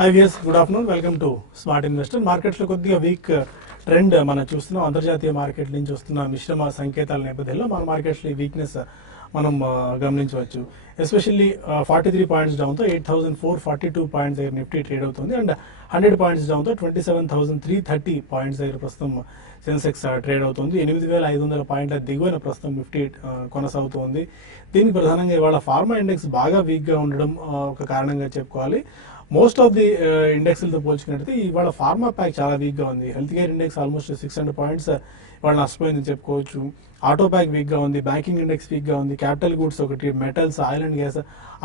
IVS good afternoon, welcome to smart investor. మార్కెట్లో కొద్దిగా week trend మనం చూస్తున్నాం. అంతర్జాతీయ మార్కెట్ నుంచి వస్తున్న మిశ్రమ సంకేతాల నేపథ్యంలో మన మార్కెట్స్లో ఈ వీక్నెస్ మనం గమనించవచ్చు. ఎస్పెషల్లీ 43 పాయింట్స్ డౌన్తో 8,442 పాయింట్స్ దగ్గర నిఫ్టీ ట్రేడ్ అవుతుంది. అండ్ 100 పాయింట్స్ డౌన్తో 27,330 పాయింట్స్ దగ్గర ప్రస్తుతం సెన్సెక్స్ ట్రేడ్ అవుతుంది. 8,500 పాయింట్ల దిగువన ప్రస్తుతం నిఫ్టీ కొనసాగుతుంది. దీనికి ప్రధానంగా ఇవాళ ఫార్మా ఇండెక్స్ బాగా వీక్గా ఉండడం ఒక కారణంగా చెప్పుకోవాలి. మోస్ట్ ఆఫ్ ది ఇండెక్స్లతో పోల్చుకున్నట్టయితే ఇవాళ ఫార్మా ప్యాక్ చాలా వీక్గా ఉంది. Health care index almost 600 points ఇవాళ నష్టపోయిందని చెప్పుకోవచ్చు. ఆటో ప్యాక్ వీక్గా ఉంది, బ్యాంకింగ్ ఇండెక్స్ వీక్గా ఉంది, క్యాపిటల్ గూడ్స్ ఒకటి, metals, oil and gas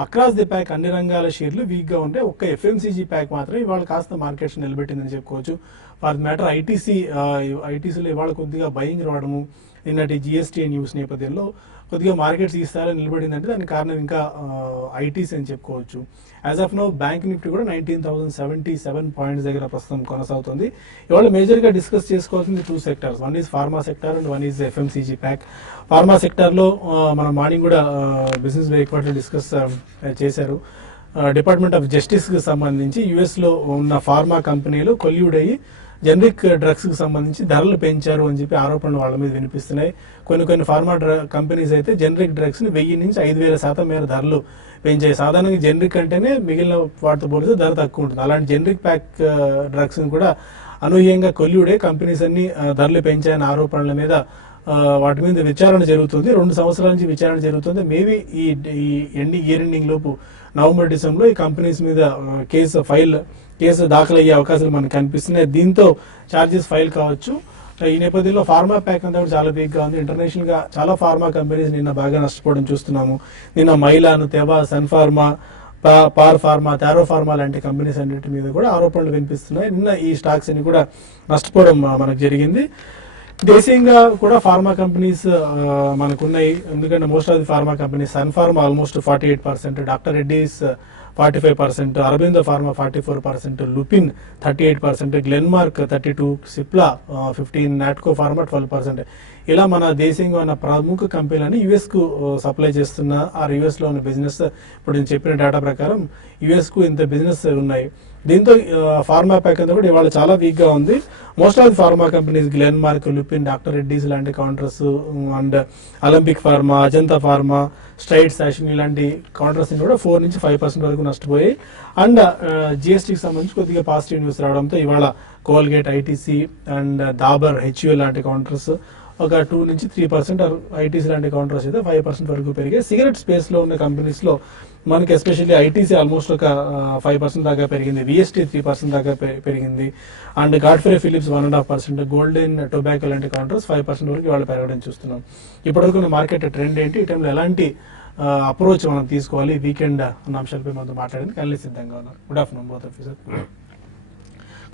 across the pack అన్ని రంగాల షేర్లు వీక్గా ఉంటే ఒక్క ఎఫ్ఎంసీజీ ప్యాక్ మాత్రం ఇవాళ కాస్త మార్కెట్స్ నిలబెట్టిందని చెప్పుకోవచ్చు. ఫర్ మ్యాటర్ ఐటీసీలో ఇవాళ కొద్దిగా బయింగ్ రావడము, నిన్నటి జిఎస్టీ న్యూస్ నేపథ్యంలో కొద్దిగా మార్కెట్స్ ఈ స్థాయిలో నిలబడిందంటే దానికి కారణం ఇంకా ఐటీసీ అని చెప్పుకోవచ్చు. As of now bank Nifty కూడా 19,077 పాయింట్స్ దగ్గర ప్రస్తుతం కొనసాగుతుంది. ఇవాళ మేజర్గా డిస్కస్ చేసుకోవాల్సింది 2 sectors. One is pharma sector and one is FMCG pack. Pharma సెక్టర్లో మన మార్నింగ్ కూడా బిజినెస్ బ్రేక్ఫాస్ట్లో డిస్కస్ చేశారు. డిపార్ట్మెంట్ ఆఫ్ జస్టిస్కి సంబంధించి యుఎస్లో ఉన్న ఫార్మా కంపెనీలు కొల్యూడ్ అయ్యి జనరిక్ డ్రగ్స్కి సంబంధించి ధరలు పెంచారు అని చెప్పి ఆరోపణలు వాళ్ళ మీద వినిపిస్తున్నాయి. కొన్ని ఫార్మా కంపెనీస్ అయితే జనరిక్ డ్రగ్స్ని 1000 నుంచి 5,000% మేర ధరలు పెంచాయి. సాధారణంగా జనరిక్ అంటేనే మిగిలిన వాటితో పోలిస్తే ధర తక్కువ ఉంటుంది. అలాంటి జనరిక్ ప్యాక్ డ్రగ్స్ని కూడా అనూహ్యంగా కొల్యూడే కంపెనీస్ అన్ని ధరలు పెంచాయన్న ఆరోపణల మీద వాటి మీద విచారణ జరుగుతుంది. 2 సంవత్సరాల నుంచి విచారణ జరుగుతుంది. మేబీ ఈ ఇయర్ ఎండింగ్ లోపు నవంబర్ డిసెంబర్లో ఈ కంపెనీస్ మీద కేసు దాఖలయ్యే అవకాశాలు మనకు కనిపిస్తున్నాయి. దీంతో ఛార్జెస్ ఫైల్ కావచ్చు. ఈ నేపథ్యంలో ఫార్మా ప్యాక్ అంతా కూడా చాలా వీక్గా ఉంది. ఇంటర్నేషనల్ గా చాలా ఫార్మా కంపెనీస్ నిన్న బాగా నష్టపోవడం చూస్తున్నాము. నిన్న మైలాన్, తెవా, సన్ ఫార్మా, పార్ ఫార్మా, తారో ఫార్మా లాంటి కంపెనీస్ అన్నింటి మీద కూడా ఆరోపణలు వినిపిస్తున్నాయి. నిన్న ఈ స్టాక్స్ అన్ని కూడా నష్టపోవడం మనకు జరిగింది. దేశీయంగా కూడా ఫార్మా కంపెనీస్ మనకున్నాయి. ఎందుకంటే most of the pharma companies, Sun pharma almost 48%, doctor Reddy's 45%, Aurobindo pharma 44%, Lupin 38%, Glenmark 32%, Cipla 15%, Natco pharma 12%. ఇలా మన దేశంగా ఉన్న ప్రముఖ కంపెనీలని యుఎస్కు సప్లై చేస్తున్న యుఎస్లో ఉన్న బిజినెస్ ఇప్పుడు నేను చెప్పిన డేటా ప్రకారం యుఎస్కు ఇంత బిజినెస్ ఉన్నాయి. దీంతో ఫార్మా ప్యాక్ అంతా కూడా ఇవాళ చాలా వీక్గా ఉంది. Most of the pharma companies Glenmark, Lupin, doctor Reddy's లాంటి counters and Alembic pharma, Ajanta pharma, Strides Shasun ఇలాంటి కౌంటర్స్ కూడా 4 నుంచి 5% వరకు నష్టపోయాయి. అండ్ జిఎస్టీకి సంబంధించి కొద్దిగా పాజిటివ్ న్యూస్ రావడంతో ఇవాళ Colgate, ITC and Dabur, HUL లాంటి కౌంటర్స్ ఒక 2 నుంచి 3%, ఐటీసీ లాంటి కౌంటర్స్ అయితే 5% వరకు పెరిగాయి. సిగరెట్ స్పేస్ లో ఉన్న కంపెనీస్ లో మనకి ఎస్పెషల్లీ ఐటీసీ ఆల్మోస్ట్ ఒక 5% దాకా పెరిగింది, విఎస్టీ 3% దాకా పెరిగింది, and Godfrey Philips 1.5%, golden tobacco లాంటి కౌంటర్స్ 5% వరకు వాళ్ళు పెరగడం చూస్తున్నాం. ఇప్పటివరకు మార్కెట్ ట్రెండ్ ఏంటి, ఈ టైంలో ఎలాంటి అప్రోచ్ మనం తీసుకోవాలి, వీకెండ్ అన్న అంశాలపై మనతో మాట్లాడేందుకు అన్ని సిద్ధంగా ఉన్నారు. Good afternoon both of you sir.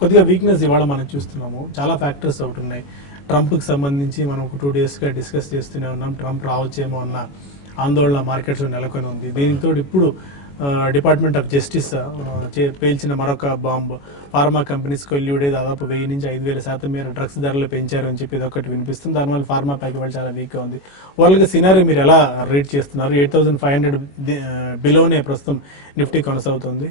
కొద్దిగా వీక్నెస్ ఇవాళ మనం చూస్తున్నాము. చాలా ఫ్యాక్టర్స్ ఒకటి ఉన్నాయి. ట్రంప్కి సంబంధించి మనం ఒక 2 డేస్గా డిస్కస్ చేస్తూనే ఉన్నాం. ట్రంప్ రావచ్చేమో అన్న ఆందోళన మార్కెట్స్ నెలకొని ఉంది. దీనితో ఇప్పుడు డిపార్ట్మెంట్ ఆఫ్ జస్టిస్ పేల్చిన మరొక బాంబ్, ఫార్మా కంపెనీస్ కొల్యూడే దాదాపు 1000 నుంచి 5,000% మేర డ్రగ్స్ ధరలు పెంచారు అని చెప్పి ఒకటి వినిపిస్తుంది. దానివల్ల ఫార్మా ప్యాక్ వాళ్ళు చాలా వీక్గా ఉంది. వాళ్ళకి సినారీ మీరు ఎలా రేట్ చేస్తున్నారు? 8,500 బిలోనే ప్రస్తుతం నిఫ్టీ కొనసాగుతుంది.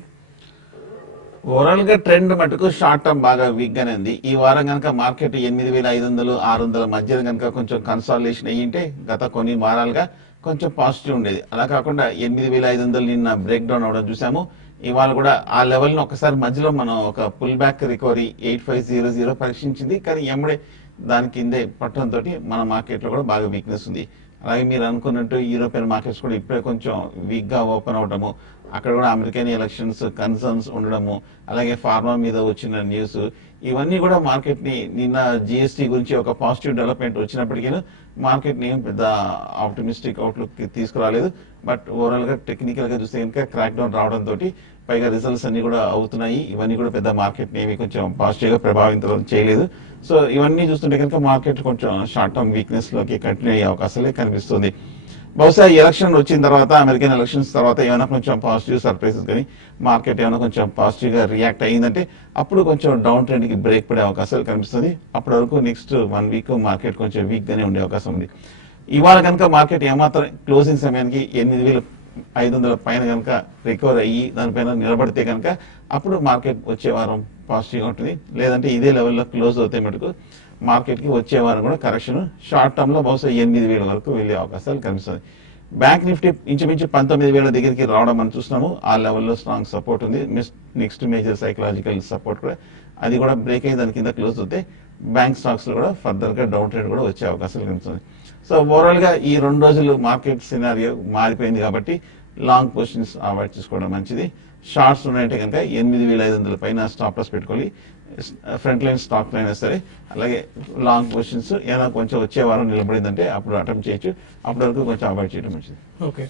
ఓవరాల్ గా ట్రెండ్ మటుకు షార్ట్ టర్మ్ బాగా వీక్ గానే ఉంది. ఈ వారం కనుక మార్కెట్ 8,500, 600 మధ్య కనుక కొంచెం కన్సాలిడేషన్ అయ్యింటే గత కొన్ని వారాలుగా కొంచెం పాజిటివ్ ఉండేది. అలా కాకుండా 8,500 నిన్న బ్రేక్ డౌన్ అవడం చూసాము. ఇవాళ కూడా ఆ లెవెల్ ని ఒకసారి మధ్యలో మనం ఒక పుల్ బ్యాక్ రికవరీ 8500 పరీక్షించింది. కానీ ఎమ్మడే దాని కిందే పట్టడంతో మన మార్కెట్ లో కూడా బాగా వీక్నెస్ ఉంది. అలాగే మీరు అనుకున్నట్టు యూరోపియన్ మార్కెట్స్ కూడా ఇప్పుడే కొంచెం వీక్ గా ఓపెన్ అవడము, అక్కడ కూడా అమెరికన్ ఎలక్షన్స్ కన్సర్న్స్ ఉండడము, అలాగే ఫార్మా మీద వచ్చిన న్యూస్, ఇవన్నీ కూడా మార్కెట్ ని నిన్న జిఎస్టీ గురించి ఒక పాజిటివ్ డెవలప్మెంట్ వచ్చినప్పటికీ మార్కెట్ ని పెద్ద ఆప్టిమిస్టిక్ అవుట్లుక్ తీసుకురాలేదు. బట్ ఓవరాల్ గా టెక్నికల్ గా చూస్తే కనుక క్రాక్ డౌన్ రావడంతో పైగా రిజల్ట్స్ అన్ని కూడా అవుతున్నాయి. ఇవన్నీ కూడా పెద్ద మార్కెట్ ని కొంచెం పాజిటివ్ గా ప్రభావితం చేయలేదు. సో ఇవన్నీ చూస్తుంటే కనుక మార్కెట్ కొంచెం షార్ట్ టర్మ్ వీక్నెస్ లోకి కంటిన్యూ అయ్యే అవకాశాలే కనిపిస్తుంది. బహుశా ఎలక్షన్ వచ్చిన తర్వాత, అమెరికన్ ఎలక్షన్స్ తర్వాత ఏమైనా కొంచెం పాజిటివ్ సర్ప్రైజెస్ కానీ మార్కెట్ ఏమైనా కొంచెం పాజిటివ్ గా రియాక్ట్ అయ్యిందంటే అప్పుడు కొంచెం డౌన్ ట్రెండ్ కి బ్రేక్ పడే అవకాశాలు కనిపిస్తుంది. అప్పటి వరకు నెక్స్ట్ 1 వీక్ మార్కెట్ కొంచెం వీక్ గానే ఉండే అవకాశం ఉంది. ఇవాళ కనుక మార్కెట్ ఏమాత్రం క్లోజింగ్ సమయానికి 500 పైన కనుక రికవర్ అయ్యి దానిపైన నిలబడితే కనుక అప్పుడు మార్కెట్ వచ్చే వారం పాజిటివ్గా ఉంటుంది. లేదంటే ఇదే లెవెల్లో క్లోజ్ అవుతే మటుకు మార్కెట్కి వచ్చే వారం కూడా కరెక్షన్ షార్ట్ టర్మ్లో బహుశా 8,000 వరకు వెళ్ళే అవకాశాలు కనిపిస్తుంది. బ్యాంక్ నిఫ్టీ ఇంచుమించు 19,000 దగ్గరికి రావడం మనం చూస్తున్నాము. ఆ లెవెల్లో స్ట్రాంగ్ సపోర్ట్ ఉంది. నెక్స్ట్ మేజర్ సైకలాజికల్ సపోర్ట్ కూడా అది కూడా బ్రేక్ అయ్యి దాని కింద క్లోజ్ అవుతే బ్యాంక్ స్టాక్స్ లో కూడా ఫర్దర్ గా డౌన్ ట్రేడ్ కూడా వచ్చే అవకాశాలు కనిపిస్తుంది. సో ఓవరాల్ గా ఈ 2 రోజులు మార్కెట్ సినారియో మారిపోయింది కాబట్టి లాంగ్ పొజిషన్స్ అవాయిడ్ చేసుకోవడం మంచిది. షార్ట్స్ ఉన్నాయంటే కనుక 8,500 పైన స్టాప్ లాస్ పెట్టుకోవాలి. ఫ్రంట్ లైన్ స్టాక్ లైన్ సరే, అలాగే లాంగ్ పొజిషన్స్ ఏదైనా కొంచెం వచ్చే వారం నిలబడిందంటే అప్పుడు అటెంప్ట్ చేయొచ్చు. అప్పటి వరకు కొంచెం అవాయిడ్ చేయడం మంచిది. ఓకే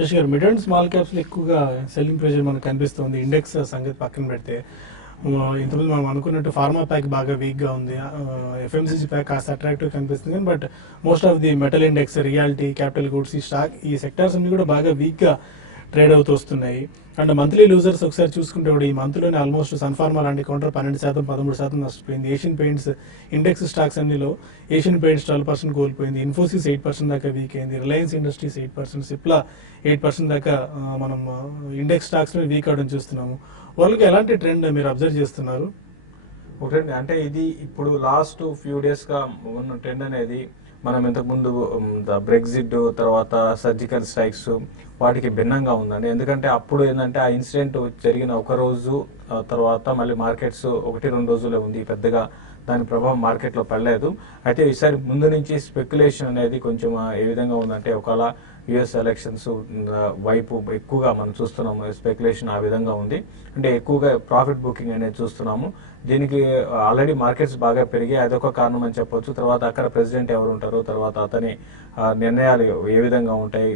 యశ్ గారు, మిడ్ అండ్ స్మాల్ క్యాప్స్ ఎక్కువగా సెల్లింగ్ ప్రెషర్ మనకు కనిపిస్తుంది. ఇండెక్స్ సంగతి పక్కన పెడితే ఇంతకుముందు మనం అనుకున్నట్టు ఫార్మా ప్యాక్ బాగా వీక్ గా ఉంది, ఎఫ్ఎంసీజీ ప్యాక్ కాస్త అట్రాక్టివ్ కనిపిస్తుంది. But most of the metal index, reality, capital goods, ఈ సెక్టార్స్ అన్ని కూడా బాగా వీక్ గా ట్రేడ్ అవుతూ వస్తున్నాయి. అండ్ మంత్లీ లూజర్స్ ఒకసారి చూసుకుంటే కూడా ఈ మంత్ లోనే ఆల్మోస్ట్ సన్ఫార్మా లాంటి కౌంటర్ 12%, 13% నష్టపోయింది. ఏషియన్ పెయింట్స్ ఇండెక్స్ స్టాక్స్ అన్నిలో ఏషియన్ పెయింట్స్ 12% కోల్పోయింది. ఇన్ఫోసిస్ 8% దాకా వీక్ అయింది. రిలయన్స్ ఇండస్ట్రీస్ 8%, సిప్లా 8% దాకా మనం ఇండెక్స్ స్టాక్స్ లో వీక్ అవడం చూస్తున్నాము. వాళ్ళకి ఎలాంటి ట్రెండ్ మీరు అబ్జర్వ్ చేస్తున్నారు? ఒకటండి, అంటే ఇది ఇప్పుడు లాస్ట్ ఫ్యూ డేస్ గా ఉన్న ట్రెండ్ అనేది మనం ఇంతకుముందు బ్రెగ్జిట్ తర్వాత సర్జికల్ స్ట్రైక్స్ వాటికి భిన్నంగా ఉందండి. ఎందుకంటే అప్పుడు ఏంటంటే ఆ ఇన్సిడెంట్ జరిగిన ఒక రోజు తర్వాత మళ్ళీ మార్కెట్స్ 1-2 రోజులే ఉంది, పెద్దగా దాని ప్రభావం మార్కెట్లో పడలేదు. అయితే ఈసారి ముందు నుంచి స్పెక్యులేషన్ అనేది కొంచెం ఏ విధంగా ఉందంటే ఒకవేళ యుఎస్ ఎలక్షన్స్ వైపు ఎక్కువగా మనం చూస్తున్నాము. స్పెక్యులేషన్ ఆ విధంగా ఉంది, అంటే ఎక్కువగా ప్రాఫిట్ బుకింగ్ అనేది చూస్తున్నాము. దీనికి ఆల్రెడీ మార్కెట్స్ బాగా పెరిగాయి, అదొక కారణం అని చెప్పొచ్చు. తర్వాత అక్కడ ప్రెసిడెంట్ ఎవరు ఉంటారు, తర్వాత అతని నిర్ణయాలు ఏ విధంగా ఉంటాయి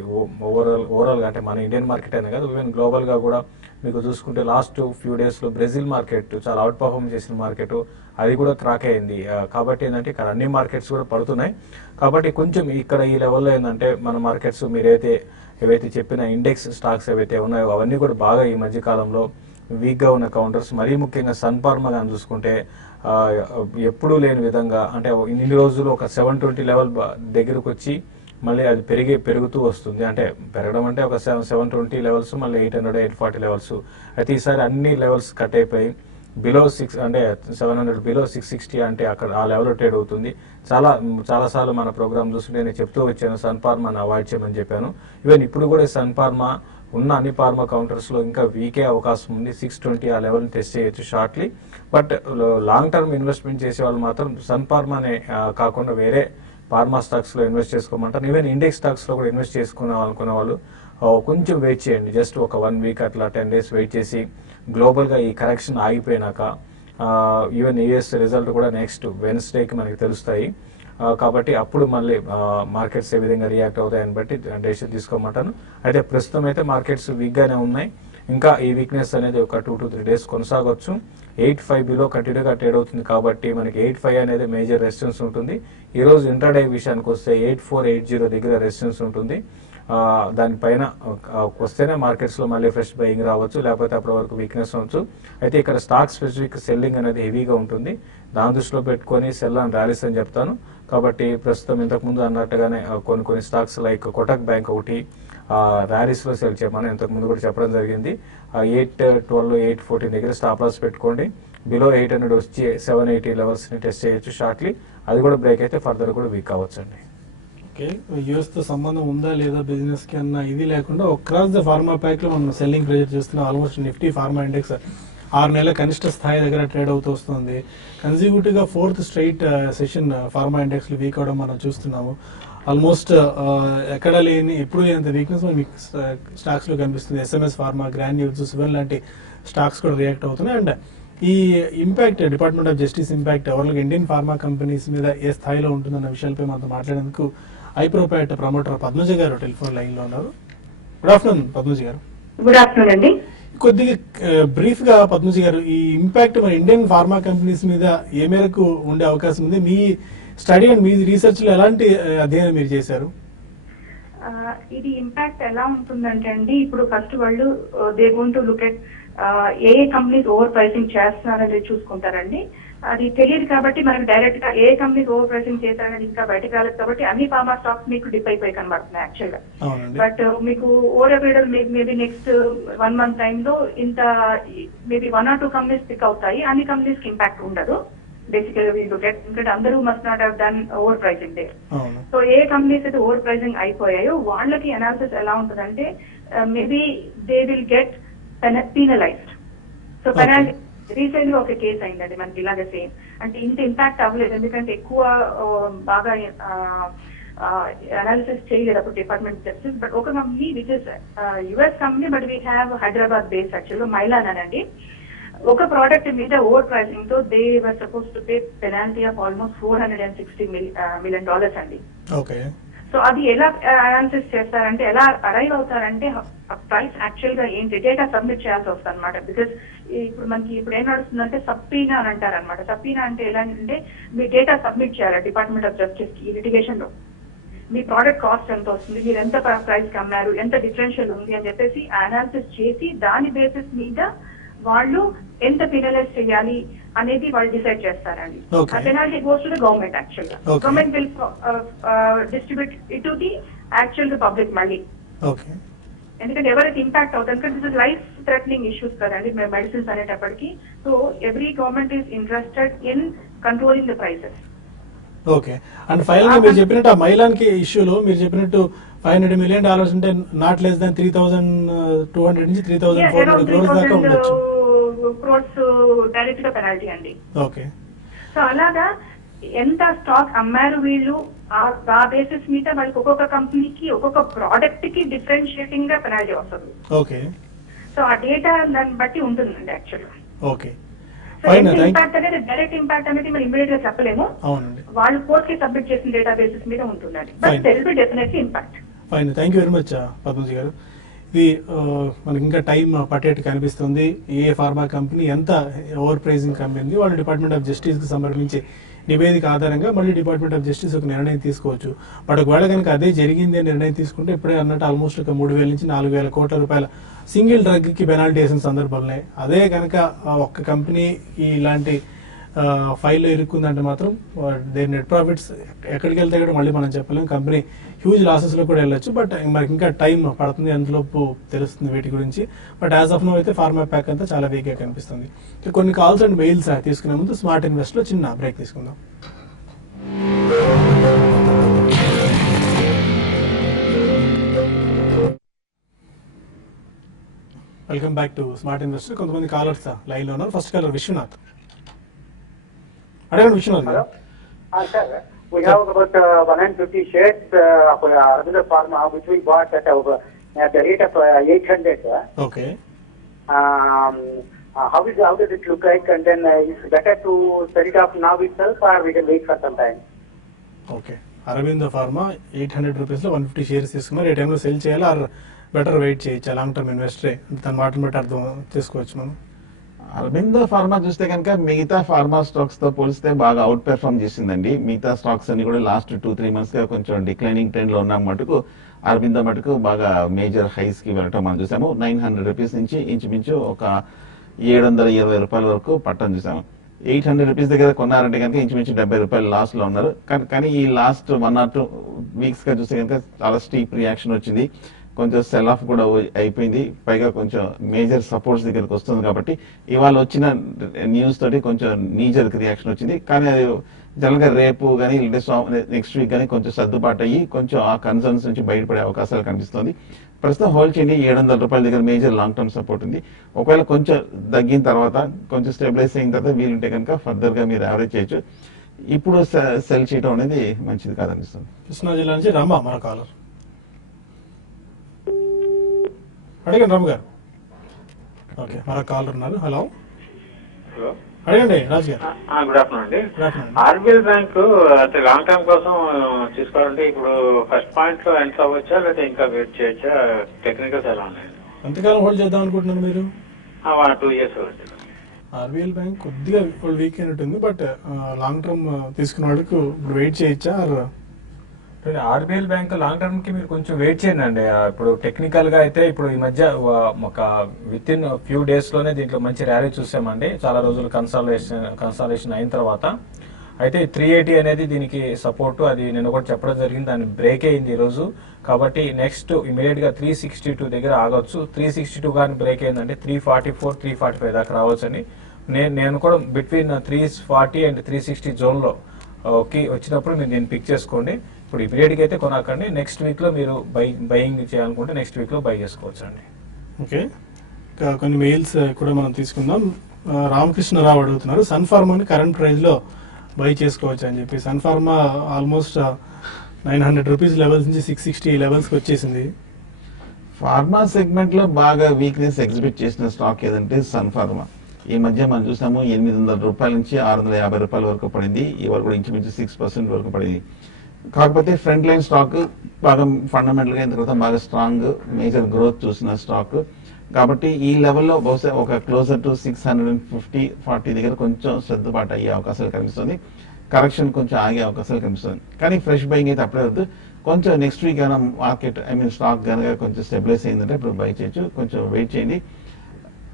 ఓవరాల్ గా, అంటే మన ఇండియన్ మార్కెట్ అనే కాదు, ఈవెన్ గ్లోబల్ గా కూడా మీకు చూసుకుంటే లాస్ట్ ఫ్యూ డేస్ లో బ్రెజిల్ మార్కెట్ చాలా అవుట్ పర్ఫార్మ్ చేసిన మార్కెట్, అది కూడా క్రాక్ అయింది. కాబట్టి ఏంటంటే ఇక్కడ అన్ని మార్కెట్స్ కూడా పడుతున్నాయి. కాబట్టి కొంచెం ఇక్కడ ఈ లెవెల్లో ఏంటంటే మన మార్కెట్స్ ఏవైతే చెప్పిన ఇండెక్స్ స్టాక్స్ ఏవైతే ఉన్నాయో అవన్నీ కూడా బాగా ఈ మధ్య కాలంలో వీక్ గా ఉన్న కౌంటర్స్, మరీ ముఖ్యంగా సన్ఫార్మా కానీ చూసుకుంటే ఎప్పుడూ లేని విధంగా, అంటే ఇన్ని రోజులు ఒక 720 లెవెల్ దగ్గరకు వచ్చి మళ్ళీ అది పెరుగుతూ వస్తుంది. అంటే పెరగడం అంటే ఒక 720 లెవెల్స్, మళ్ళీ 800, 840 లెవెల్స్. అయితే ఈసారి అన్ని లెవెల్స్ కట్ అయిపోయి బిలో 6, అంటే 700 బిలో 660, అంటే అక్కడ ఆ లెవెల్ ట్రేడ్ అవుతుంది. చాలా సార్లు మన ప్రోగ్రామ్ చూస్తుంటే నేను చెప్తూ వచ్చాను సన్ఫార్మాని అవాయిడ్ చేయమని చెప్పాను. ఈవెన్ ఇప్పుడు కూడా సన్ఫార్మా ఉన్న అన్ని ఫార్మా కౌంటర్స్ లో ఇంకా వీకే అవకాశం ఉంది. 620 ఆ లెవెల్ టెస్ట్ చేయొచ్చు shortly. But long term investment చేసే వాళ్ళు మాత్రం సన్ఫార్మానే కాకుండా వేరే ఫార్మా స్టాక్స్ లో ఇన్వెస్ట్ చేసుకోమంటారు. ఈవెన్ ఇండెక్స్ స్టాక్స్ లో కూడా ఇన్వెస్ట్ చేసుకునే వాళ్ళు కొంచెం వెయిట్ చేయండి. జస్ట్ ఒక 1 వీక్ అట్లా 10 డేస్ వెయిట్ చేసి గ్లోబల్ గా ఈ కరెక్షన్ ఆగిపోయినాక ఈవెన్ యూఎస్ రిజల్ట్ కూడా నెక్స్ట్ వెన్స్డేకి మనకి తెలుస్తాయి. కాబట్టి అప్పుడు మళ్ళీ మార్కెట్స్ ఏ విధంగా రియాక్ట్ అవుతాయని బట్టి డెసిషన్ తీసుకోమంటాను. అయితే ప్రస్తుతం అయితే మార్కెట్స్ వీక్ గానే ఉన్నాయి. ఇంకా ఈ వీక్నెస్ అనేది ఒక 2 to 3 డేస్ కొనసాగొచ్చు. 8.5 బిలో కంటిన్యూగా ట్రేడ్ అవుతుంది కాబట్టి మనకి 8.5 అనేది మేజర్ రెసిస్టెన్స్ ఉంటుంది. ఈ రోజు ఇంట్రాడే విషయానికి వస్తే 8.480 దగ్గర రెసిస్టెన్స్ ఉంటుంది. దానిపైన వస్తేనే మార్కెట్స్ లో మళ్ళీ ఫ్రెష్ బయింగ్ రావచ్చు, లేకపోతే అప్పటి వరకు వీక్నెస్ అవచ్చు. అయితే ఇక్కడ స్టాక్ స్పెసిఫిక్ సెల్లింగ్ అనేది హెవీగా ఉంటుంది. దాని దృష్టిలో పెట్టుకొని సెల్ అండ్ ర్యాలీస్ అని చెప్తాను. కాబట్టి ప్రస్తుతం ఇంతకుముందు అన్నట్టుగానే కొన్ని స్టాక్స్ లైక్ కోటక్ బ్యాంక్ ఒకటి ర్యాలీస్ లో సెల్ చేయమని ఇంతకుముందు కూడా చెప్పడం జరిగింది. 812, 814 దగ్గర స్టాప్ లాస్ పెట్టుకోండి. బిలో 800 వచ్చి 780 లెవెల్స్ ని టెస్ట్ చేయొచ్చు షార్ట్లీ. అది కూడా బ్రేక్ అయితే ఫర్దర్ కూడా వీక్ అవ్వచ్చు అండి. ఓకే, యూఎస్ తో సంబంధం ఉందా లేదా బిజినెస్ కి అన్న ఇది లేకుండా అక్రాస్ ద ఫార్మా ప్యాక్ లో మనం సెల్లింగ్ ప్రెజర్ చేస్తున్నాం. ఆల్మోస్ట్ నిఫ్టీ ఫార్మా ఇండెక్స్ 6 నెలల కనిష్ట స్థాయి దగ్గర ట్రేడ్ అవుతూ వస్తుంది. కన్సిక్యూటివ్ గా 4th straight session pharma index లో వీక్ అవడం మనం చూస్తున్నాము. ఆల్మోస్ట్ ఎక్కడ లేని ఎప్పుడు లేనంత వీక్నెస్ మీకు స్టాక్స్ లో కనిపిస్తుంది. ఎస్ఎంఎస్ ఫార్మా, గ్రాన్యూల్స్, సివెన్ లాంటి స్టాక్స్ కూడా రియాక్ట్ అవుతున్నాయి. అండ్ ఈ impact department of justice impact ఎవరికి ఇండియన్ ఫార్మా కంపెనీస్ మీద ఏ స్థాయిలో ఉంటుందన్న విషయాలపై మనతో మాట్లాడేందుకు ఐప్రోపైట్ ప్రమోటర్ పద్మజ గారు టెలిఫోన్ లైన్ లో ఉన్నారు. గుడ్ ఆఫ్టర్నూన్ పద్మజ గారు. గుడ్ ఆఫ్టర్నూన్ అండి. కొద్దిగా బ్రీఫ్ గా పద్మజ గారు, ఈ ఇంపాక్ట్ మన ఇండియన్ ఫార్మా కంపెనీస్ మీద ఏ మేరకు ఉండే అవకాశం ఉంది? మీ స్టడీ అండ్ మీ రీసెర్చ్ లో ఎలాంటి అధ్యయనం మీరు చేశారు? ఇది ఇంపాక్ట్ ఎలా ఉంటుందంటే అండి, ఇప్పుడు ఫస్ట్ వాళ్ళు they going to look at ఏ కంపెనీస్ ఓవర్ ప్రైసింగ్ చేస్తున్నారనేది చూసుకుంటారండి. అది తెలియదు కాబట్టి మనకు డైరెక్ట్ గా ఏ కంపెనీస్ ఓవర్ ప్రైసింగ్ చేశారని ఇంకా బయటకు రాలేదు కాబట్టి అన్ని ఫార్మా స్టాక్స్ మీకు డిప్ అయిపోయి కనబడుతున్నాయి యాక్చువల్ గా. అవునండి. బట్ మీకు over a period maybe next 1 month time లో ఇంత మేబీ 1 or 2 కంపెనీస్ పిక్ అవుతాయి, అన్ని కంపెనీస్ కి ఇంపాక్ట్ ఉండదు బేసికల్ గా. ఎందుకంటే అందరూ must not have done over pricing day. అవును. సో ఏ కంపెనీస్ అయితే ఓవర్ ప్రైసింగ్ అయిపోయాయో వాళ్ళకి అనాలిసిస్ ఎలా ఉంటుందంటే maybe they will get penalised. So penalty recent గా ఒక కేసు అయిందండి మనకి ఇలాగే సేమ్. అంటే ఇంత ఇంపాక్ట్ అవ్వలేదు ఎందుకంటే ఎక్కువ బాగా అనాలిసిస్ చేయలేదు అప్పుడు డిపార్ట్మెంట్ జస్టిస్. బట్ ఒక company which is US company but we have Hyderabad base యాక్చువల్గా మైలాన్ అనండి. ఒక ప్రోడక్ట్ మీద ఓవర్ ప్రైసింగ్ తో they were suppose to pay penalty of almost $460 million అండి. ఓకే. సో అది ఎలా అనాలిసిస్ చేస్తారంటే, ఎలా అరైవ్ అవుతారంటే ప్రైస్ యాక్చువల్ గా ఏంటి డేటా సబ్మిట్ చేయాల్సి వస్తుంది అనమాట. బికాస్ ఇప్పుడు మనకి ఇప్పుడు ఏం నడుస్తుందంటే సబ్పీనా అని అంటారు అనమాట. సబ్పీనా అంటే ఎలా అంటే మీ డేటా సబ్మిట్ చేయాలి డిపార్ట్మెంట్ ఆఫ్ జస్టిస్ కి ఈ లిటిగేషన్ లో. మీ ప్రోడక్ట్ కాస్ట్ ఎంత వస్తుంది, మీరు ఎంత ప్రైస్ కి అమ్మారు, ఎంత డిఫరెన్షియల్ ఉంది అని చెప్పేసి అనాలిసిస్ చేసి దాని బేసిస్ మీద వాళ్ళు ఎంత పెనలైజ్ చేయాలి అనేది వాళ్ళు డిసైడ్ చేస్తారండి. ఆ penalty goes to the government actual గా. Government will distribute it to the actual the public మళ్ళీ. ఓకే. ఎందుకంటే ఎవరైతే ఇంపాక్ట్ అవుతుంది ఎందుకంటే this is life threatening issues కదండి మెడిసిన్స్ అనేటప్పటికి. So every government is interested in controlling the prices. Okay. And final గా మీరు చెప్పినట్టు ఆ మైలాన్ కి ఇష్యూలో మీరు చెప్పినట్టు $500 million అంటే నాట్ లెస్ దాన్ 3,200 నుంచి 3,400 crores దాకా ఉండొచ్చు. క్రోర్స్ డైరెక్ట్ గా పెనాల్టీ అండి. ఓకే. సో అలాగా ఎంత స్టాక్ అమ్మారు వీళ్ళు ఆ బేసిస్ మీద వాళ్ళకి ఒక్కొక్క కంపెనీకి ఒక్కొక్క ప్రోడక్ట్ కి డిఫరెన్షియేటింగ్ గా పెనాల్టీ వస్తుంది. ఓకే. సో ఆ డేటా దాన్ని బట్టి ఉంటుందండి యాక్చువల్గా. ఓకే. సో ఇంపాక్ట్ అనేది డైరెక్ట్ ఇంపాక్ట్ అనేది మనం ఇమీడియట్ గా చెప్పలేము. అవునండి. వాళ్ళు కోర్ట్ కి సబ్మిట్ చేసిన డేటా బేసిస్ మీద ఉంటుందండి. But there will be definitely impact. Fine. Thank you very much Padmaji గారు. ఇది మనకి ఇంకా టైం పట్టేట్టు కనిపిస్తుంది. ఏ ఫార్మా కంపెనీ ఎంత ఓవర్ ప్రైజింగ్ కంపెనీ వాళ్ళు డిపార్ట్మెంట్ ఆఫ్ జస్టిస్కి సంబంధించి నివేదిక ఆధారంగా మళ్ళీ డిపార్ట్మెంట్ ఆఫ్ జస్టిస్ ఒక నిర్ణయం తీసుకోవచ్చు. బట్ ఒకవేళ కనుక అదే జరిగింది అని నిర్ణయం తీసుకుంటే ఇప్పుడే అన్నట్టు ఆల్మోస్ట్ ఒక 3,000 నుంచి 4,000 కోట్ల రూపాయల సింగిల్ డ్రగ్కి పెనాల్టీ వేసిన సందర్భాలనే. అదే కనుక ఒక్క కంపెనీ ఇలాంటి ఫైల్లో ఇరుక్కుందంటే మాత్రం దేని నెట్ ప్రాఫిట్స్ ఎక్కడికి వెళ్తే కూడా మళ్ళీ మనం చెప్పలేము. కంపెనీ హ్యూజ్ లాసెస్లో కూడా వెళ్ళొచ్చు. బట్ మనకి ఇంకా టైం పడుతుంది, ఎంతలోపు తెలుస్తుంది వీటి గురించి. బట్ యాజ్ ఆఫ్ నో అయితే ఫార్మా ప్యాక్ అంతా చాలా వీక్గా కనిపిస్తుంది. కొన్ని కాల్స్ అండ్ మెయిల్స్ తీసుకునే ముందు స్మార్ట్ ఇన్వెస్ట్లో చిన్న బ్రేక్ తీసుకుందాం. Welcome back to smart investor. కొంతమంది కాలర్స్ లైన్లో ఉన్నారు. First caller Vishwanath. అడగండి విశ్వనాథ్ గారు. We have about 150 shares of Arvind Pharma, which we bought at the rate of 800. Okay. How does it look like? And then is it better to sell it off now itself, or we can wait for some time? Okay. Aurobindo pharma 800 రూపీస్లో 150 shares తీసుకున్నారు. ఏ టైంలో cell చేయాలా are better wait చేయొచ్చా? Long term ఇన్వెస్టరే తన మాటను బట్టి అర్థం చేసుకోవచ్చు మనం. అరబిందో ఫార్మా చూస్తే కనుక మిగతా ఫార్మా స్టాక్స్ తో పోలిస్తే బాగా అవుట్ పెర్ఫార్మ్ చేసిందండి. మిగతా స్టాక్స్ అన్ని కూడా లాస్ట్ 2-3 months గా కొంచెం డిక్లైనింగ్ ట్రెండ్ లో ఉన్న మటుకు అరబిందో మటుకు బాగా మేజర్ హైస్ కి వెళ్ళటం మనం చూసాము. 900 రూపీస్ నుంచి ఇంచుమించు ఒక 720 రూపాయల వరకు పట్టం చూసాము. 800 రూపీస్ దగ్గర కొన్నారంటే కనుక ఇంచుమించు 70 రూపాయలు లాస్ లో ఉన్నారు. కానీ ఈ లాస్ట్ 1 or 2 weeks గా చూస్తే కనుక చాలా స్టీప్ రియాక్షన్ వచ్చింది. కొంచెం సెల్ ఆఫ్ కూడా అయిపోయింది. పైగా కొంచెం మేజర్ సపోర్ట్స్ దగ్గరికి వస్తుంది కాబట్టి ఇవాళ వచ్చిన న్యూస్ తోటి కొంచెం నీజర్కి రియాక్షన్ వచ్చింది. కానీ అది జనరల్గా రేపు కానీ నెక్స్ట్ వీక్ కానీ కొంచెం సర్దుబాటు అయ్యి కొంచెం ఆ కన్సర్న్స్ నుంచి బయటపడే అవకాశాలు కనిపిస్తుంది. ప్రస్తుతం హోల్డ్ చేయండి. 700 రూపాయల దగ్గర మేజర్ లాంగ్ టర్మ్ సపోర్ట్ ఉంది. ఒకవేళ కొంచెం తగ్గిన తర్వాత కొంచెం స్టెబిలైజ్ అయిన తర్వాత వీలుంటే కనుక ఫర్దర్ గా మీరు యావరేజ్ చేయొచ్చు. ఇప్పుడు సెల్ చేయడం అనేది మంచిది కాదనిపిస్తుంది. కృష్ణా జిల్లా నుంచి రామ మన కాలర్. అడగండి రాము గారు. ఓకే, మరో కాలర్ ఉన్నారు. హలో హలో, అడగండి రాజు గారు. గుడ్ ఆఫ్టర్నూన్ అండి. Good afternoon. ఆర్బిఎల్ బ్యాంక్ అంటే లాంగ్ టర్మ్ కోసం తీసుకోవాలంటే ఇప్పుడు ఫస్ట్ పాయింట్ లో ఎంటర్ అవ్వచ్చా లేదా ఇంకా వెయిట్ చేయొచ్చా? టెక్నికల్స్ ఎలా ఉన్నాయి? ఎంతకాలం హోల్డ్ చేద్దాం అనుకుంటున్నారు మీరు? 2 years. ఆర్బిఎల్ బ్యాంక్ కొద్దిగా వీక్ అయినట్టుంది. బట్ లాంగ్ టర్మ్ తీసుకున్న వాళ్ళకు ఇప్పుడు వెయిట్ చేయొచ్చా? ఆర్బిఎల్ బ్యాంక్ లాంగ్ టర్మ్ కి మీరు కొంచెం వెయిట్ చేయండి అండి. ఇప్పుడు టెక్నికల్ గా అయితే ఇప్పుడు ఈ మధ్య ఒక విత్ ఇన్ ఫ్యూ డేస్ లోనే దీంట్లో మంచి ర్యాలీ చూసామండి. చాలా రోజులు కన్సాలేషన్ అయిన తర్వాత అయితే 380 అనేది దీనికి సపోర్ట్, అది నేను కూడా చెప్పడం జరిగింది. దాన్ని బ్రేక్ అయింది ఈ రోజు. కాబట్టి నెక్స్ట్ ఇమీడియట్ గా 362 దగ్గర ఆగొచ్చు. 362 కానీ బ్రేక్ అయిందంటే 344, 345 దాకా రావచ్చండి. నేను కూడా బిట్వీన్ 340 అండ్ 360 జోన్ లో వచ్చినప్పుడు మీరు దీన్ని పిక్ చేసుకోండి. ఇప్పుడు ఇమీడియట్ గా అయితే కొనకండి. నెక్స్ట్ వీక్ లో మీరు బయింగ్ చేయాలనుకుంటే నెక్స్ట్ వీక్ లో బై చేసుకోవచ్చు అండి. ఓకే, ఇంకా కొన్ని మెయిల్స్ కూడా మనం తీసుకుందాం. రామకృష్ణరావు అడుగుతున్నారు, సన్ ఫార్మాని కరెంట్ ప్రైస్ లో బై చేసుకోవచ్చు అని చెప్పి. Sun pharma almost 900 rupees levels నుంచి 660 లెవెల్స్కి వచ్చేసింది. ఫార్మా సెగ్మెంట్ లో బాగా వీక్నెస్ ఎగ్జిబిట్ చేసిన స్టాక్ ఏదంటే సన్ ఫార్మా. ఈ మధ్య మనం చూసాము 800 రూపాయల నుంచి 650 రూపాయల వరకు పడింది. ఇవాళ కూడా ఇంచుమించు 6% వరకు పడింది. కాకపోతే ఫ్రంట్ లైన్ స్టాక్ బాగా ఫండమెంటల్ గా అయిన తర్వాత బాగా స్ట్రాంగ్ మేజర్ గ్రోత్ చూసిన స్టాక్ కాబట్టి ఈ లెవెల్లో బహుశా ఒక క్లోజర్ టు 650-40 దగ్గర కొంచెం సర్దుబాటు అయ్యే అవకాశాలు కనిపిస్తుంది. కరెక్షన్ కొంచెం ఆగే అవకాశాలు కనిపిస్తుంది. కానీ ఫ్రెష్ బయింగ్ అయితే అప్పుడే వద్దు. కొంచెం నెక్స్ట్ వీక్ ఏమైనా మార్కెట్ స్టాక్ కనుక కొంచెం స్టెబిలైజ్ అయిందంటే ఇప్పుడు బై చేయొచ్చు. కొంచెం వెయిట్ చేయండి.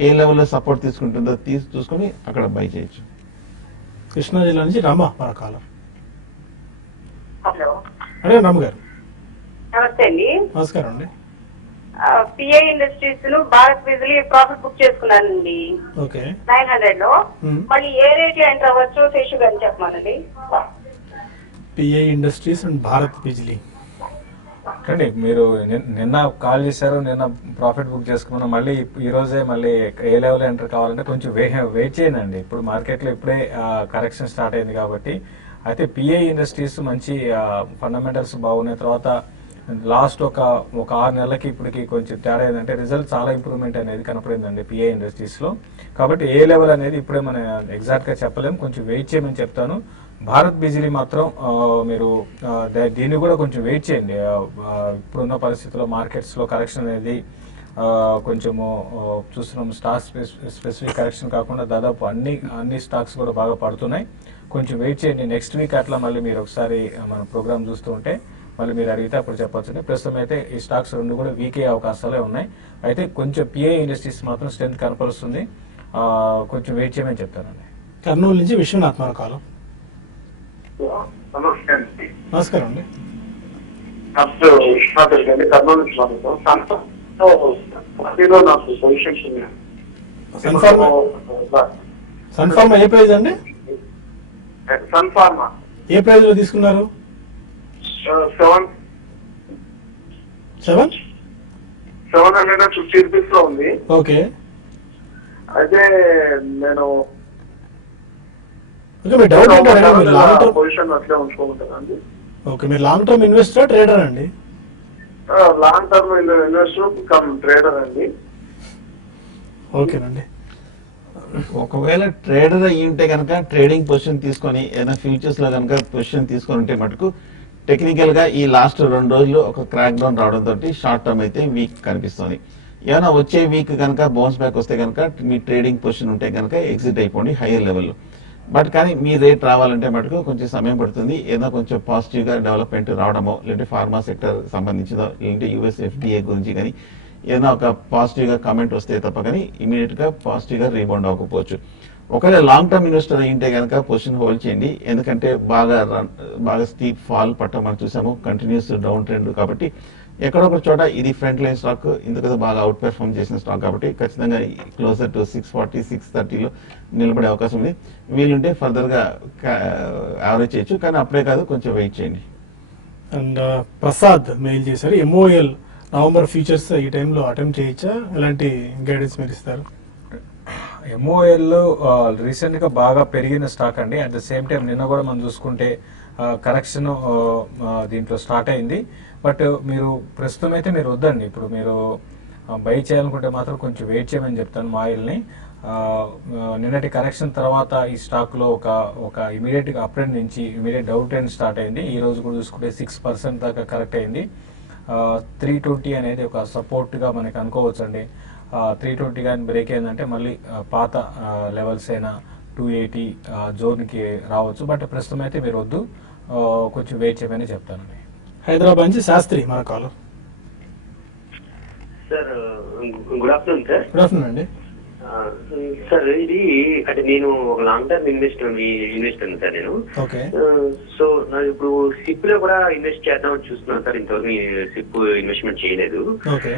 ఏ లెవెల్లో సపోర్ట్ తీసుకుంటుందో చూసుకొని అక్కడ బై చేయొచ్చు. కృష్ణా జిల్లా నుంచి రమ పరకాల. హలో, అదే రమ గారు, నమస్తే అండి. నమస్కారం అండి. పిఐ ఇండస్ట్రీస్ ను భారత్ బిజిలీ ప్రాఫిట్ బుక్ చేసుకున్నానండి ఓకే, 900 లో. మళ్ళీ ఏ రేట్ ఎంటర్ అవ్వచ్చు శేషు గారు చెప్పమనండి. Pi industries and Bharat Bijli. అండి మీరు నిన్న కాల్ చేశారు, నిన్న ప్రాఫిట్ బుక్ చేసుకున్నాం. మళ్ళీ ఈ రోజే మళ్ళీ ఏ లెవెల్ ఎంటర్ కావాలంటే కొంచెం వెయిట్ చేయండి. ఇప్పుడు మార్కెట్ లో ఇప్పుడే కరెక్షన్ స్టార్ట్ అయింది కాబట్టి. అయితే పిఐ ఇండస్ట్రీస్ మంచి ఫండమెంటల్స్ బాగున్నాయి. తర్వాత లాస్ట్ ఒక 6 నెలలకి ఇప్పటికి కొంచెం తేడా ఏంటంటే రిజల్ట్ చాలా ఇంప్రూవ్మెంట్ అనేది కనపడిందండి పిఐ ఇండస్ట్రీస్ లో. కాబట్టి ఏ లెవెల్ అనేది ఇప్పుడే మనం ఎగ్జాక్ట్ గా చెప్పలేము, కొంచెం వెయిట్ చేయమని చెప్తాను. భారత్ బిజిలీ మాత్రం మీరు దీన్ని కూడా కొంచెం వెయిట్ చేయండి. ఇప్పుడున్న పరిస్థితుల్లో మార్కెట్స్ లో కరెక్షన్ అనేది కొంచెము చూస్తున్నాం. స్టాక్ స్పెసిఫిక్ కరెక్షన్ కాకుండా దాదాపు అన్ని స్టాక్స్ కూడా బాగా పడుతున్నాయి. కొంచెం వెయిట్ చేయండి. నెక్స్ట్ వీక్ అట్లా మళ్ళీ మీరు ఒకసారి మన ప్రోగ్రామ్ చూస్తూ ఉంటే మళ్ళీ మీరు అడిగితే అప్పుడు చెప్పొచ్చు. ప్రస్తుతం అయితే ఈ స్టాక్స్ రెండు కూడా వీక్ అయ్యే అవకాశాలే ఉన్నాయి. అయితే కొంచెం పిఐ ఇండస్ట్రీస్ మాత్రం స్ట్రెంత్ కనపరుస్తుంది. కొంచెం వెయిట్ చేయమని చెప్తానండి. కర్నూలు నుంచి విశ్వనాథ్ పరకాల. నమస్తే అండి. నమస్కారం అండి. ఫస్ట్ విశ్వనాథ్ అండి, కర్నూలు నుంచి మాట్లాడుతాం. నాకు పొజిషన్స్ ఉన్నాయి. సన్ ఫార్మా ఏ ప్రైస్ అండి? సన్ ఫార్మా ఏ ప్రైస్ లో తీసుకున్నారు? 750 రూపీస్ లో ఉంది. ఓకే, అయితే నేను మీ డౌట్ ఏంటంటే మీరు లాంగ్ టర్మ్ పొజిషన్ అట్లే ఉంచుకుంటానండి. ఓకే, మీరు లాంగ్ టర్మ్ ఇన్వెస్టర్ ట్రేడర్ అండి? Long term investor come trader అండి. ఓకేనండి. ఒకవేళ ట్రేడర్ అయ్యి ఉంటే కనుక ట్రేడింగ్ పొజిషన్ తీసుకొని ఏదైనా ఫ్యూచర్స్ లో కనుక పొజిషన్ తీసుకొని ఉంటే మటుకు టెక్నికల్ గా ఈ లాస్ట్ 2 రోజులు ఒక క్రాక్ డౌన్ రావడంతో షార్ట్ టర్మ్ అయితే వీక్ కనిపిస్తుంది. ఏమైనా వచ్చే వీక్ కనుక బౌన్స్ బ్యాక్ వస్తే కనుక మీ ట్రేడింగ్ పొజిషన్ ఉంటే కనుక ఎగ్జిట్ అయిపోండి హైయర్ లెవెల్లో. బట్ కానీ మీ రేట్ రావాలంటే మటుకు కొంచెం సమయం పడుతుంది. ఏదైనా కొంచెం పాజిటివ్ గా డెవలప్మెంట్ రావడమో, లేదంటే ఫార్మా సెక్టర్ సంబంధించిందో, లేదంటే యూఎస్ ఎఫ్డిఏ గురించి కానీ ఏదైనా ఒక పాజిటివ్ గా కామెంట్ వస్తే తప్ప కానీ ఇమీడియట్ గా పాజిటివ్ గా రీబౌండ్ అవ్వకపోవచ్చు. ఒకవేళ లాంగ్ టర్మ్ ఇన్వెస్టర్ అయ్యింటే కనుక పొజిషన్ హోల్డ్ చేయండి. ఎందుకంటే బాగా స్టీప్ ఫాల్ పట్టం మనం చూసాము, కంటిన్యూస్ డౌన్ ట్రెండ్. కాబట్టి ఎక్కడొక చోట ఇది ఫ్రంట్ లైన్ స్టాక్, ఇందుకు బాగా అవుట్ పెర్ఫార్మ్ చేసిన స్టాక్ కాబట్టి ఖచ్చితంగా క్లోజర్ టు 640, 630లో నిలబడే అవకాశం ఉంది. వీలుంటే ఫర్దర్ గా యావరేజ్ చేయొచ్చు, కానీ అప్పుడే కాదు, కొంచెం వెయిట్ చేయండి. అండ్ ప్రసాద్ మెయిల్ చేశారు, ఎంఓఎల్ నవంబర్ ఫ్యూచర్స్ ఈ టైంలో అటెంప్ట్ చేయొచ్చా? ఎలాంటి గైడెన్స్ మీరు ఇస్తారు? ఎంఓఎల్ రీసెంట్ గా బాగా పెరిగిన స్టాక్ అండి. అట్ ద సేమ్ టైం నిన్న కూడా మనం చూసుకుంటే కరెక్షన్ దీంట్లో స్టార్ట్ అయింది. బట్ మీరు ప్రస్తుతం అయితే మీరు వద్దండి. ఇప్పుడు మీరు బై చేయాలనుకుంటే మాత్రం కొంచెం వెయిట్ చేయమని చెప్తాను మా ఆయిల్ని. నిన్నటి కరెక్షన్ తర్వాత ఈ స్టాక్ లో ఒక ఇమీడియట్ గా అప్ ట్రెండ్ నుంచి ఇమీడియట్ డౌన్ ట్రెండ్ స్టార్ట్ అయింది. ఈ రోజు కూడా చూసుకుంటే 6% దాకా కరెక్ట్ అయింది. 320 అనేది ఒక సపోర్ట్ గా మనకి అనుకోవచ్చు అండి. 320 కానీ బ్రేక్ అయిందంటే మళ్ళీ పాత లెవెల్స్ అయినా 280 జోన్ కి రావచ్చు. బట్ ప్రస్తుతం అయితే మీరు వద్దు, కొంచెం వెయిట్ చేయమని చెప్తానండి. హైదరాబాద్ నుంచి శాస్త్రి మన caller. Sir good afternoon sir. Good afternoon అండి. సార్ ఇది అంటే నేను ఒక లాంగ్ టర్మ్ ఇన్వెస్టర్ సార్ నేను. ఓకే. సో నాకు ఇప్పుడు సిప్ లో కూడా ఇన్వెస్ట్ చేద్దామని చూస్తున్నాను సార్. ఇంతవరకు సిప్ ఇన్వెస్ట్మెంట్ చేయలేదు. ఓకే.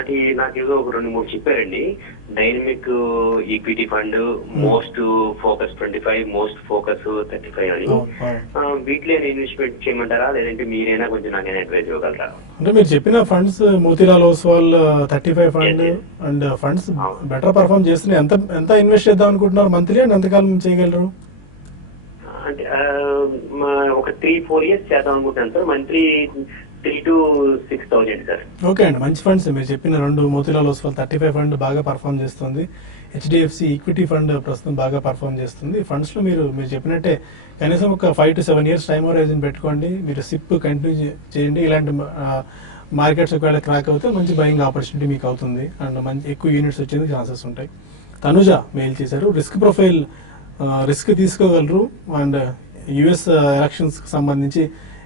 అది నాకు ఏదో ఒక 2-3 చెప్పారండి. Dynamic equity fund, most focus 25, most focus 35 అని. వీటిలో ఇన్వెస్ట్మెంట్ చేయమంటారా, లేదంటే మీరైనా కొంచెం నాకైనా అడ్వైజ్ ఇవ్వగలరా? అంటే మీరు చెప్పిన funds Motilal Oswal 35 fund and funds better perform చేస్తున్నాయి. ఎంత ఇన్వెస్ట్ చేద్దాం అనుకుంటున్నారు మంత్లీ అండ్ ఎంతకాలం చేయగలరు? అంటే ఒక 3-4 ఇయర్స్ చేద్దాం అనుకుంటున్నాను sir. Monthly 3,000 to 6,000 sir. Okay అండి, మంచి ఫండ్స్. మీరు చెప్పిన 2 మోతీలాల్ ఓస్వాల్ 35 ఫండ్ బాగా పర్ఫార్మ్ చేస్తుంది. HDFC ఈక్విటీ ఫండ్ ప్రస్తుతం బాగా పర్ఫార్మ్ చేస్తుంది. ఫండ్స్ లో మీరు చెప్పినట్టే కనీసం ఒక 5 to 7 years టైం హోరైజన్ పెట్టుకోండి. మీరు సిప్ కంటిన్యూ చేయండి. ఇలాంటి మార్కెట్స్ ఒకవేళ క్రాక్ అవుతే మంచి బయింగ్ ఆపర్చునిటీ మీకు అవుతుంది అండ్ మంచి ఎక్కువ యూనిట్స్ వచ్చేందుకు ఛాన్సెస్ ఉంటాయి. తనుజ మెయిల్ చేశారు. రిస్క్ ప్రొఫైల్ రిస్క్ తీసుకోగలరు అండ్ US ఎలక్షన్స్ కి సంబంధించి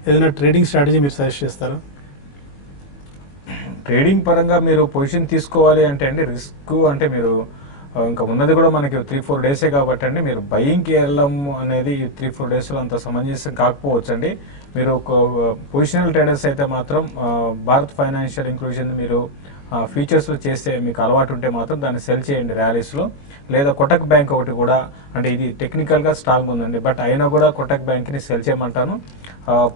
ఏదైనా ట్రేడింగ్ స్ట్రాటజీ మీరు సజెస్ట్ చేస్తారా? ట్రేడింగ్ పరంగా మీరు పొజిషన్ తీసుకోవాలి అంటే అండి, రిస్క్ అంటే మీరు ఇంకా ఉన్నది కూడా మనకి 3-4 డేసే కాబట్టి అండి, మీరు బయింగ్కి వెళ్ళడం అనేది 3-4 డేస్లో అంత సమంజసం కాకపోవచ్చు అండి. మీరు ఒక పొజిషనల్ ట్రేడర్స్ అయితే మాత్రం భారత్ ఫైనాన్షియల్ ఇంక్లూజన్ మీరు ఫ్యూచర్స్లో చేస్తే మీకు అలవాటు ఉంటే మాత్రం దాన్ని సెల్ చేయండి ర్యాలీస్లో. లేదా కొటక్ బ్యాంక్ ఒకటి కూడా, అంటే ఇది టెక్నికల్గా స్ట్రాంగ్ ఉందండి, బట్ అయినా కూడా కొటక్ బ్యాంక్ని సెల్ చేయమంటాను.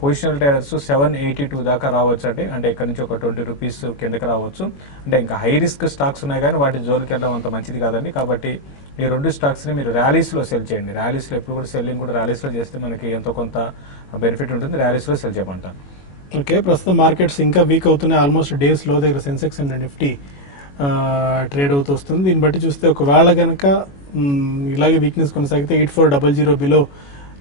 పొజిషనల్ ట్రేడర్స్ 782 దాకా రావచ్చు అండి. అంటే ఇక్కడ నుంచి ఒక 20 రూపీస్ కిందకి రావచ్చు. అంటే ఇంకా హై రిస్క్ స్టాక్స్ ఉన్నాయి కానీ వాటి జోలికి వెళ్ళడం అంత మంచిది కాదండి. కాబట్టి ఈ 2 స్టాక్స్ని మీరు ర్యాలీస్లో సెల్ చేయండి. ర్యాలీస్లో ఎప్పుడు కూడా సెల్లింగ్ కూడా ర్యాలీస్లో చేస్తే మనకి ఎంతో కొంత బెనిఫిట్ ఉంటుంది. ర్యాలీస్లో సెల్ చేయమంటాను. ఓకే. ప్రస్తుతం మార్కెట్స్ ఇంకా వీక్ అవుతున్నాయి. ఆల్మోస్ట్ డేస్ లో దగ్గర సెన్సెక్స్ అండ్ నిఫ్టీ ట్రేడ్ అవుతూ వస్తుంది. దీన్ని బట్టి చూస్తే ఒకవేళ కనుక ఇలాగే వీక్నెస్ కొనసాగితే 8400 బిలో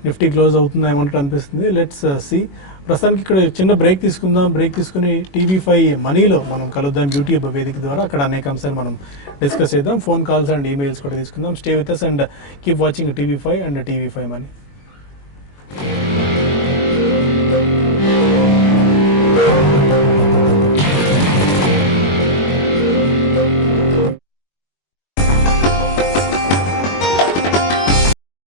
నిఫ్టీ క్లోజ్ అవుతుంది అమౌంట్ అనిపిస్తుంది. Let's see. ప్రస్తుతానికి ఇక్కడ చిన్న బ్రేక్ తీసుకుందాం. బ్రేక్ తీసుకుని TV5 మనీలో మనం కలుద్దాం యూట్యూబ్ వేదిక ద్వారా. అక్కడ అనేక అంశాలు మనం డిస్కస్ చేద్దాం. ఫోన్ కాల్స్ అండ్ ఈమెయిల్స్ కూడా తీసుకుందాం. Stay with us and keep watching TV5 and TV5 money.